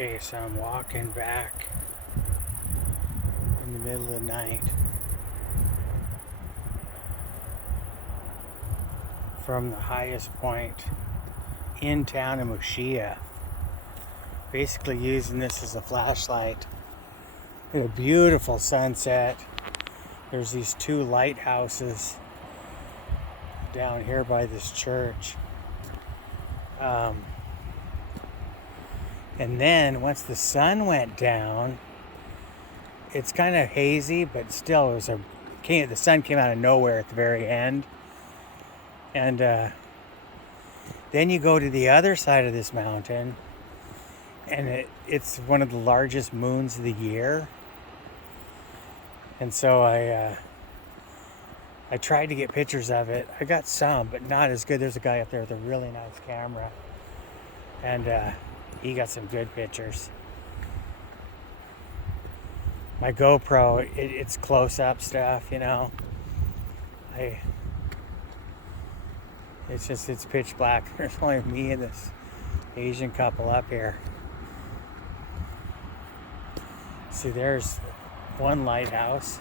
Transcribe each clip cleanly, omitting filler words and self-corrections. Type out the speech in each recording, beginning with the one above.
Okay, so I'm walking back in the middle of the night from the highest point in town in Muxia. Basically using this as a flashlight. We had a beautiful sunset. There's these two lighthouses down here by this church. And then once the sun went down, it's kind of hazy, but still the sun came out of nowhere at the very end. And then you go to the other side of this mountain, and it's one of the largest moons of the year. And so I tried to get pictures of it. I got some, but not as good. There's a guy up there with a really nice camera, and he got some good pictures. My GoPro, it's close-up stuff, you know. It's pitch black. There's only me and this Asian couple up here. See, there's one lighthouse,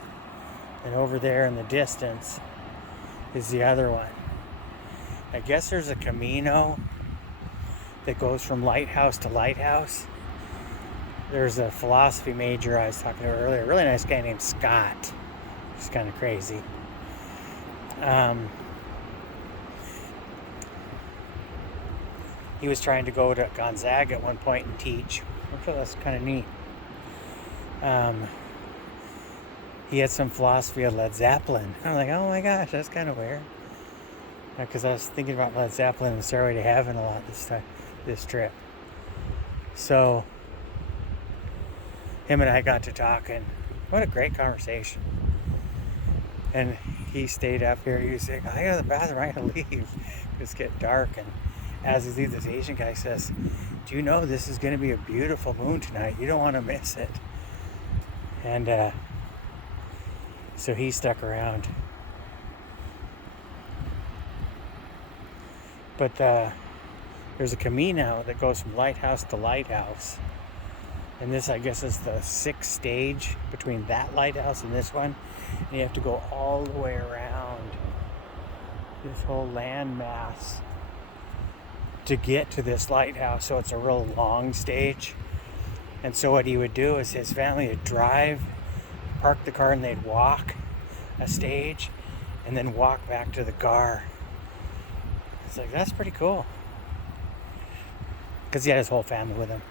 and over there in the distance is the other one. I guess there's a Camino that goes from lighthouse to lighthouse. There's a philosophy major I was talking to earlier, a really nice guy named Scott. He's kind of crazy. He was trying to go to Gonzaga at one point and teach. I thought that's kind of neat. He had some philosophy of Led Zeppelin. I'm like, oh my gosh, that's kind of weird. Because I was thinking about Led Zeppelin and Stairway to Heaven a lot this trip. So him and I got to talking. What a great conversation. And he stayed up here. He was saying, I got to the bathroom, I gotta leave. It's getting dark. And as he leaves, this Asian guy says, do you know this is going to be a beautiful moon tonight? You don't want to miss it. And so he stuck around. But there's a Camino that goes from lighthouse to lighthouse. And this, I guess, is the 6th stage between that lighthouse and this one. And you have to go all the way around this whole landmass to get to this lighthouse. So it's a real long stage. And so what he would do is his family would drive, park the car, and they'd walk a stage and then walk back to the car. It's like, that's pretty cool. Because he had his whole family with him.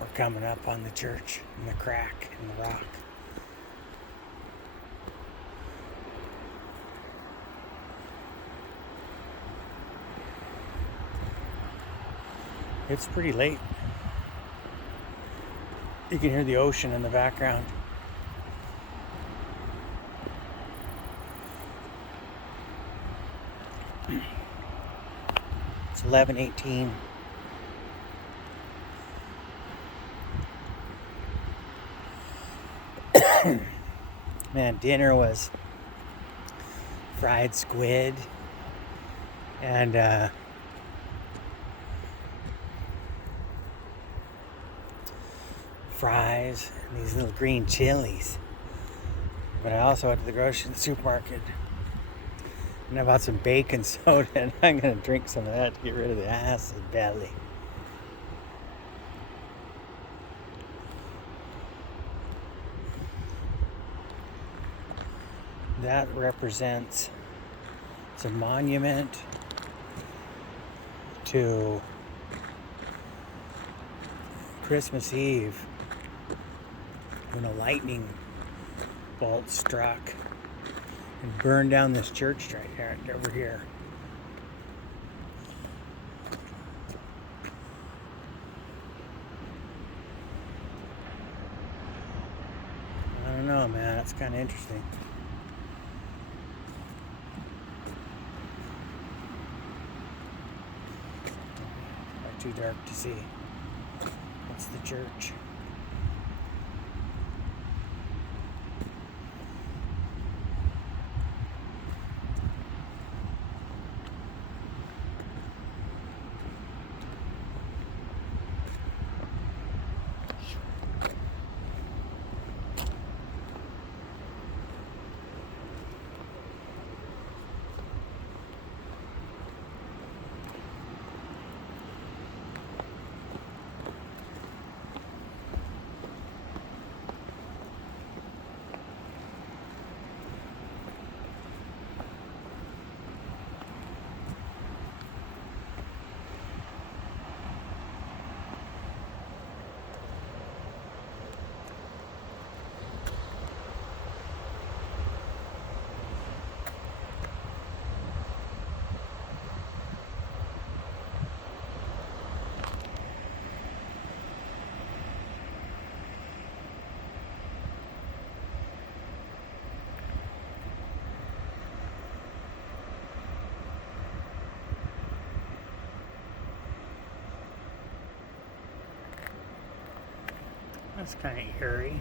We're coming up on the church and the crack in the rock. It's pretty late. You can hear the ocean in the background. It's 11:18. Man, dinner was fried squid and fries and these little green chilies. But I also went to the grocery supermarket and I bought some baking soda, and I'm going to drink some of that to get rid of the acid belly. That represents, it's a monument to Christmas Eve when a lightning bolt struck and burned down this church right here, over here. I don't know, man. That's kind of interesting. Too dark to see. That's the church. That's kind of eerie.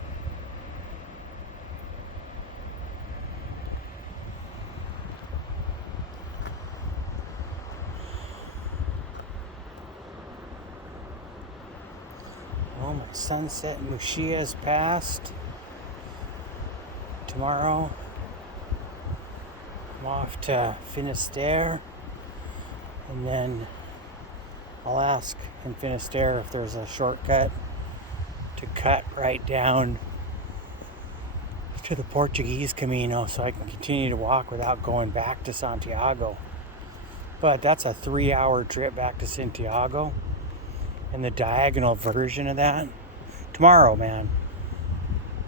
Well, my sunset in Muxia is past. Tomorrow, I'm off to Finisterre, and then I'll ask in Finisterre if there's a shortcut to cut right down to the Portuguese Camino so I can continue to walk without going back to Santiago. But that's a 3-hour trip back to Santiago, and the diagonal version of that. Tomorrow, man,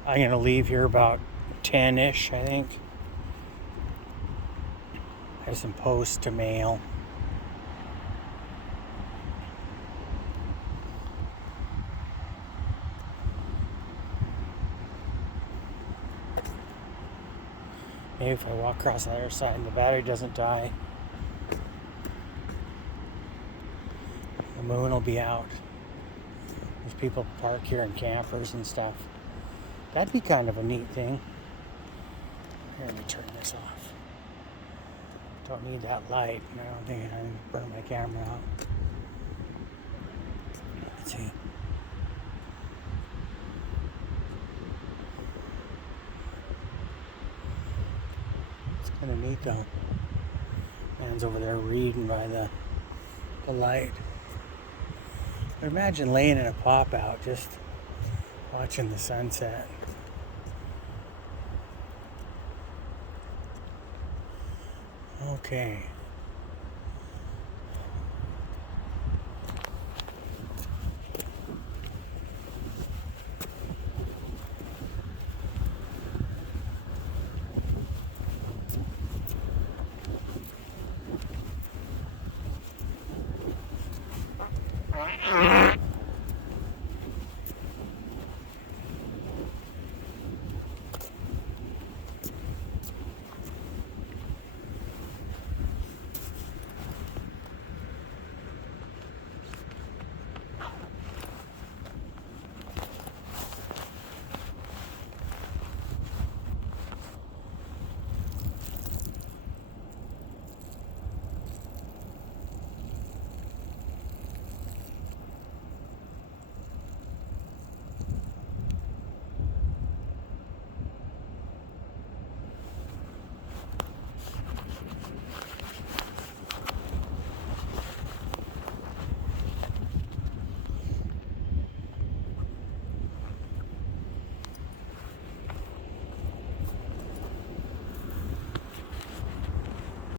I'm going to leave here about 10-ish, I think. I have some posts to mail. Maybe if I walk across the other side and the battery doesn't die, the moon will be out. There's people park here and campers and stuff. That'd be kind of a neat thing. Here, let me turn this off. Don't need that light. I don't think I can burn my camera out. Let's see. It's kind of neat though. Man's over there reading by the light. But imagine laying in a pop out just watching the sunset. Okay.